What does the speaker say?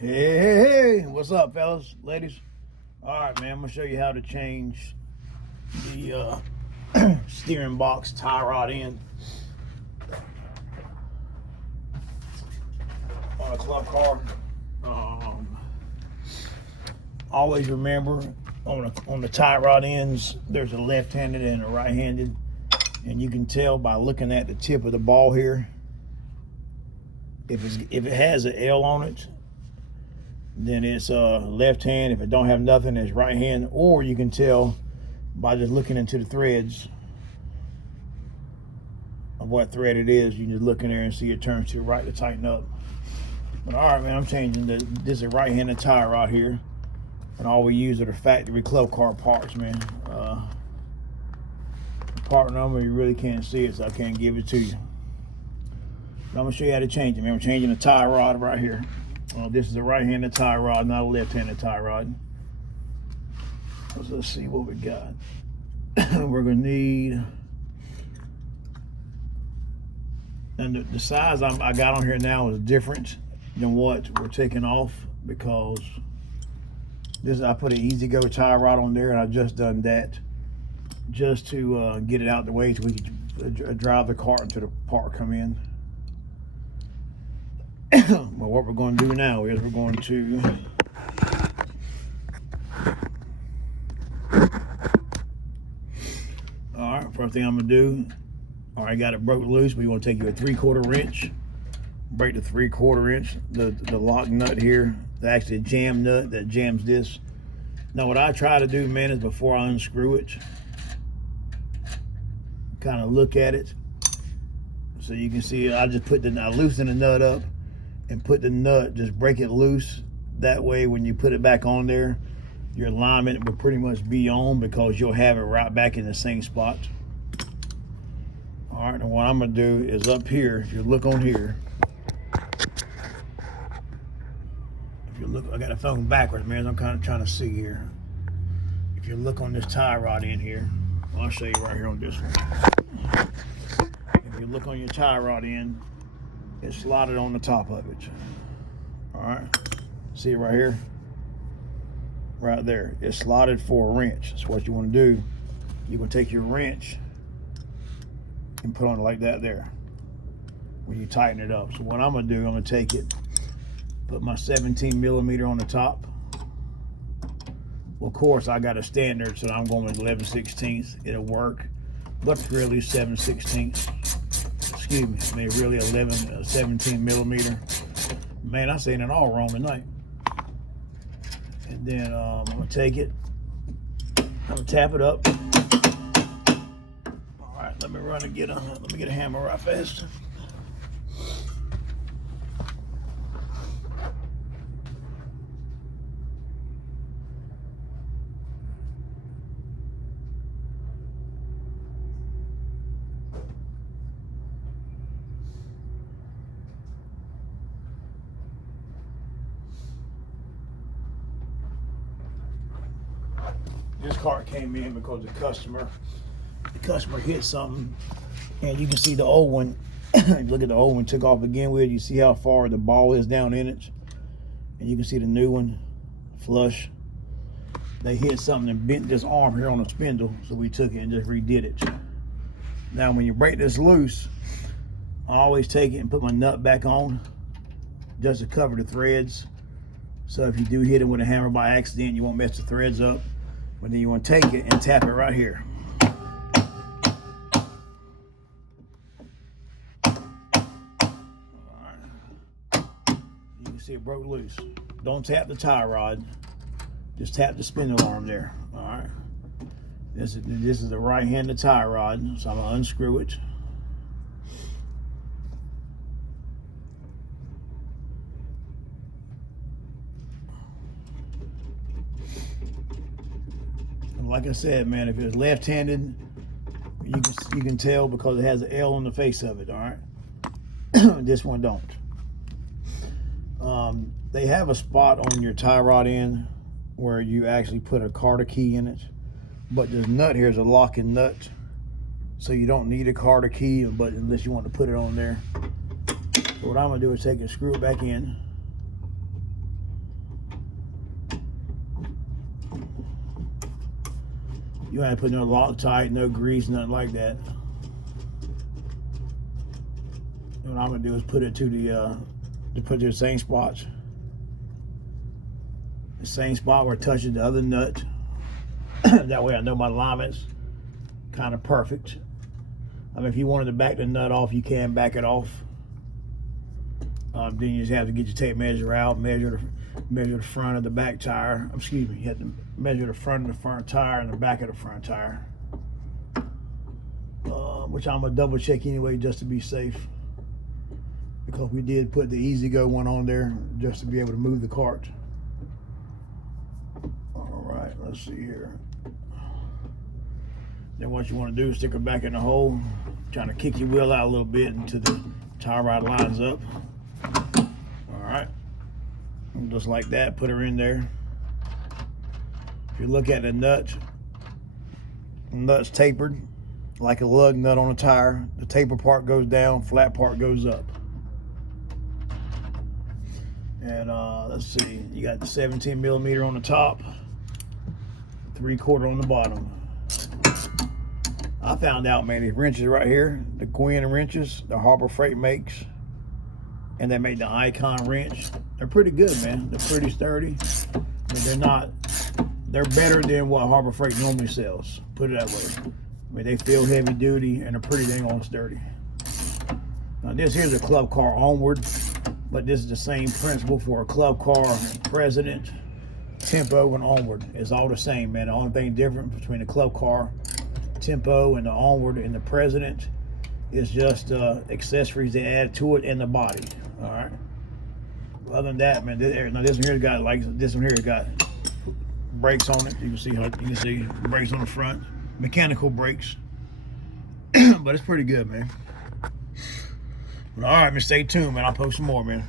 Hey, what's up, fellas, ladies? All right, man, I'm gonna show you how to change the steering box tie rod end on a club car. Always remember on the tie rod ends, there's a left-handed and a right-handed, and you can tell by looking at the tip of the ball here if it has an L on it, then it's left hand. If it don't have nothing, it's right hand. Or you can tell by just looking into the threads of what thread it is. You can just look in there and see it turns to the right to tighten up. But all right, man, I'm changing this is a right-handed tie rod here, and all we use are the factory club car parts, man. The part number you really can't see it, so I can't give it to you. But I'm gonna show you how to change it, man. I'm changing the tie rod right here. This is a right-handed tie rod, not a left-handed tie rod. So let's see what we got. We're gonna need, and the size I got on here now is different than what we're taking off, because I put an easy go tie rod on there, and I just done that just to get it out the way so we can drive the cart until the part come in. Well, what we're going to do now is we're going to first thing I'm going to do, all right, got it broke loose. We want to take you a 3/4 wrench, break the 3/4 inch, the lock nut here, the actual jam nut that jams this. Now what I try to do, man, is before I unscrew it, kind of look at it so you can see. I just I loosen the nut up and put the nut, just break it loose. That way when you put it back on there, your alignment will pretty much be on, because you'll have it right back in the same spot. All right, and what I'm gonna do is up here, if you look on here, if you look, I got the phone backwards, man, I'm kind of trying to see here. If you look on this tie rod in here, I'll show you right here on this one. If you look on your tie rod end, it's slotted on the top of it. All right, see it right here, right there. It's slotted for a wrench. So what you want to do, you're gonna take your wrench and put on it like that there when you tighten it up. So what I'm gonna do, I'm gonna take it, put my 17 millimeter on the top. Well, of course I got a standard, so I'm going with 11/16. It'll work, but it's really 7/16. Excuse me, I mean really 17 millimeter. Man, I'm saying it all wrong tonight. And then I'm gonna take it, I'm gonna tap it up. All right, let me run and get a hammer right fast. This cart came in because the customer hit something, and you can see the old one. Look at the old one took off again with. You see how far the ball is down in it, and you can see the new one flush. They hit something and bent this arm here on the spindle, so we took it and just redid it. Now when you break this loose, I always take it and put my nut back on just to cover the threads, so if you do hit it with a hammer by accident, you won't mess the threads up. But then you want to take it and tap it right here. All right. You can see it broke loose. Don't tap the tie rod, just tap the spindle arm there. All right. This is a right-handed tie rod, so I'm gonna unscrew it. Like I said, man, if it's left-handed, you can tell because it has an L on the face of it. All right, this one don't. They have a spot on your tie rod end where you actually put a Carter key in it, but this nut here is a locking nut, so you don't need a Carter key, but unless you want to put it on there. So what I'm gonna do is take it, screw it back in. You don't have to put no Loctite, no grease, nothing like that. What I'm gonna do is put it to the same spots. The same spot where it touches the other nut. That way I know my alignment's kind of perfect. I mean, if you wanted to back the nut off, you can back it off. Then you just have to get your tape measure out, measure the front of the back tire. Excuse me, you have to measure the front of the front tire and the back of the front tire. Which I'm gonna double check anyway, just to be safe. Because we did put the Easy Go one on there just to be able to move the cart. All right, let's see here. Then what you want to do is stick it back in the hole, trying to kick your wheel out a little bit until the tie rod lines up. All right, and just like that, put her in there. If you look at the nut's tapered like a lug nut on a tire. The taper part goes down, flat part goes up. And let's see, you got the 17 millimeter on the top, 3/4 on the bottom. I found out, man, these wrenches right here, the Quinn wrenches, the Harbor Freight makes, and they make the Icon wrench. They're pretty good, man. They're pretty sturdy, but they're better than what Harbor Freight normally sells. Put it that way. I mean, they feel heavy duty and they're pretty dang on sturdy. Now this here's a club car onward, but this is the same principle for a club car, President, Tempo, and onward. It's all the same, man. The only thing different between the club car, Tempo, and the onward and the President is just accessories they add to it and the body. All right. Other than that, man, this one here's got brakes on it. You can see brakes on the front, mechanical brakes. But it's pretty good, man. All right, man, stay tuned, man. I'll post some more, man.